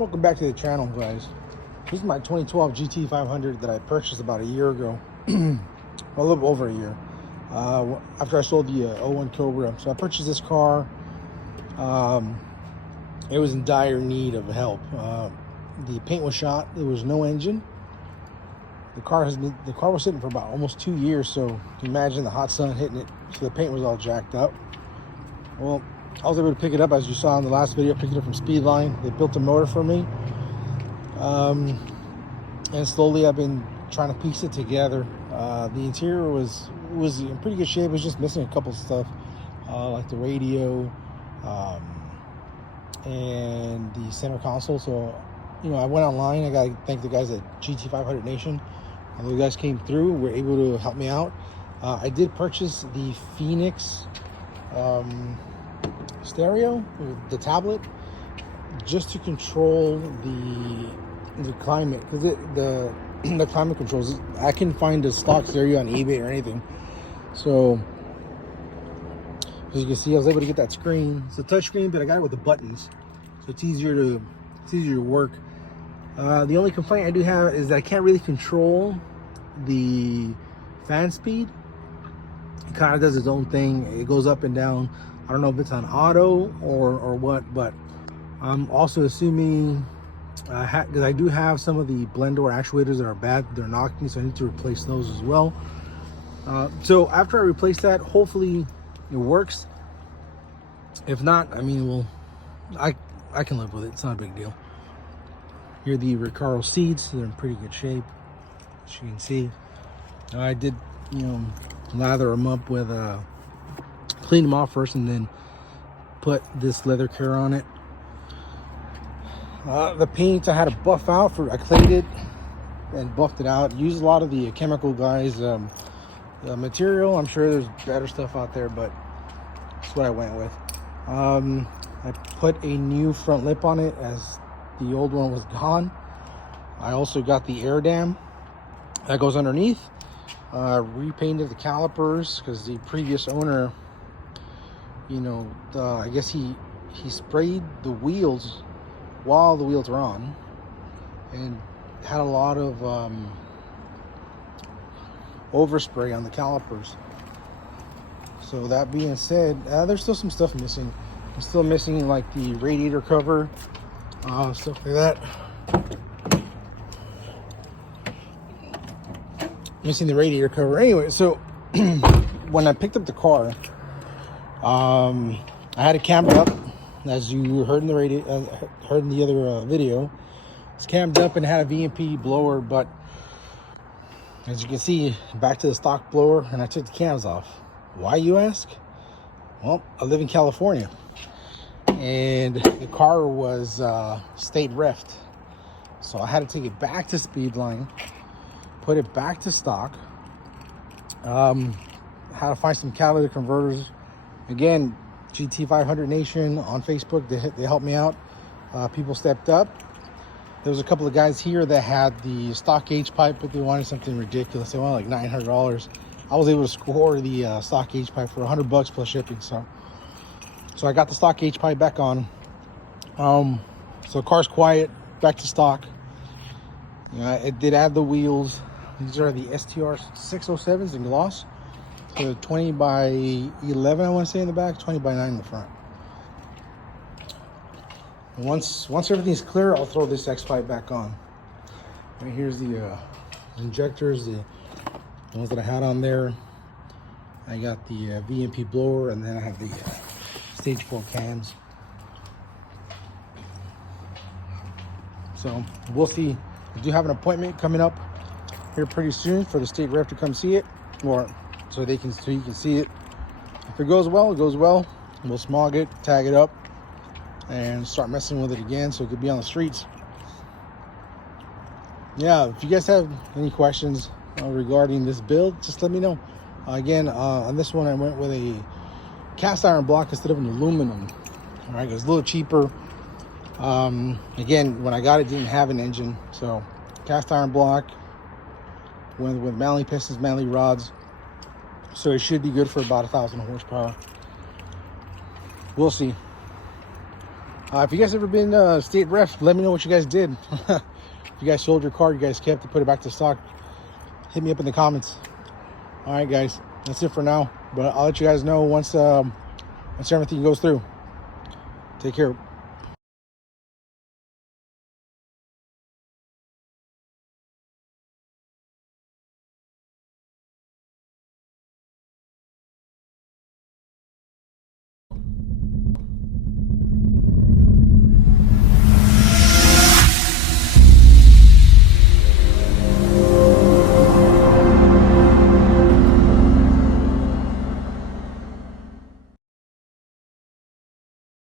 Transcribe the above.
Welcome back to the channel, guys. This is my 2012 GT500 that I purchased about a year ago. A little over a year. After I sold the 01 Cobra. So I purchased this car. It was in dire need of help. The paint was shot. There was no engine. The car was sitting for about almost 2 years, so you can imagine the hot sun hitting it. So the paint was all jacked up. Well, I was able to pick it up, as you saw in the last video. Picked it up from Speedline. They built a motor for me, and slowly I've been trying to piece it together. The interior was in pretty good shape. It was just missing a couple of stuff, like the radio and the center console. So, I went online. I gotta thank the guys at GT500 Nation. Those guys came through, were able to help me out. I did purchase the Phoenix stereo, the tablet, just to control the climate, because the climate controls. I can find a stock stereo on eBay or anything. So as you can see, I was able to get that screen. It's a touch screen, but I got it with the buttons, so it's easier to work. The only complaint I do have is that I can't really control the fan speed. It kind of does its own thing. It goes up and down. I don't know if it's on auto or what, but I'm also assuming, because I do have some of the blend door actuators that are bad. They're knocking, so I need to replace those as well. So after I replace that, hopefully it works. If not, I mean, I can live with it. It's not a big deal. Here are the Recaro seats. They're in pretty good shape, as you can see. I did, lather them up with clean them off first and then put this leather care on it. The paint I had to buff out. I cleaned it and buffed it out. Used a lot of the chemical guys material. I'm sure there's better stuff out there, but that's what I went with. I put a new front lip on it, as the old one was gone. I also got the air dam that goes underneath. Repainted the calipers, because the previous owner, I guess he sprayed the wheels while the wheels were on, and had a lot of overspray on the calipers. So that being said, there's still some stuff missing. I'm still missing like the radiator cover, stuff like that. Missing the radiator cover. Anyway, so when I picked up the car, I had it cambered up, as you heard in the heard in the other video. It's cambered up and had a VMP blower, but as you can see, back to the stock blower, and I took the cams off. Why, you ask? Well, I live in California, and the car was state refed, so I had to take it back to Speedline, put it back to stock. How to find some catalytic converters. Again, GT500 Nation on Facebook, they helped me out. People stepped up. There was a couple of guys here that had the stock H pipe, but they wanted something ridiculous. They wanted like $900. I was able to score the stock H pipe for $100 plus shipping. So I got the stock H pipe back on. So the car's quiet, back to stock. It did add the wheels. These are the STR 607s in gloss. So 20 by 11, I want to say, in the back, 20 by 9 in the front. And once everything's clear, I'll throw this X pipe back on. Right here's the injectors, the ones that I had on there. I got the VMP blower, and then I have the stage 4 cams. So we'll see. I do have an appointment coming up here pretty soon for the state rep to come see it, or so you can see it. If it goes well, it goes well. We'll smog it, tag it up, and start messing with it again so it could be on the streets. Yeah, if you guys have any questions regarding this build, just let me know. Again, on this one I went with a cast iron block instead of an aluminum. All right, it was a little cheaper. Again, when I got it, didn't have an engine, so cast iron block with Manley pistons, Manley rods. So it should be good for about 1,000 horsepower. We'll see. If you guys ever been state ref, let me know what you guys did. If you guys sold your car, you guys kept it, put it back to stock, hit me up in the comments. All right, guys, that's it for now. But I'll let you guys know once everything goes through. Take care.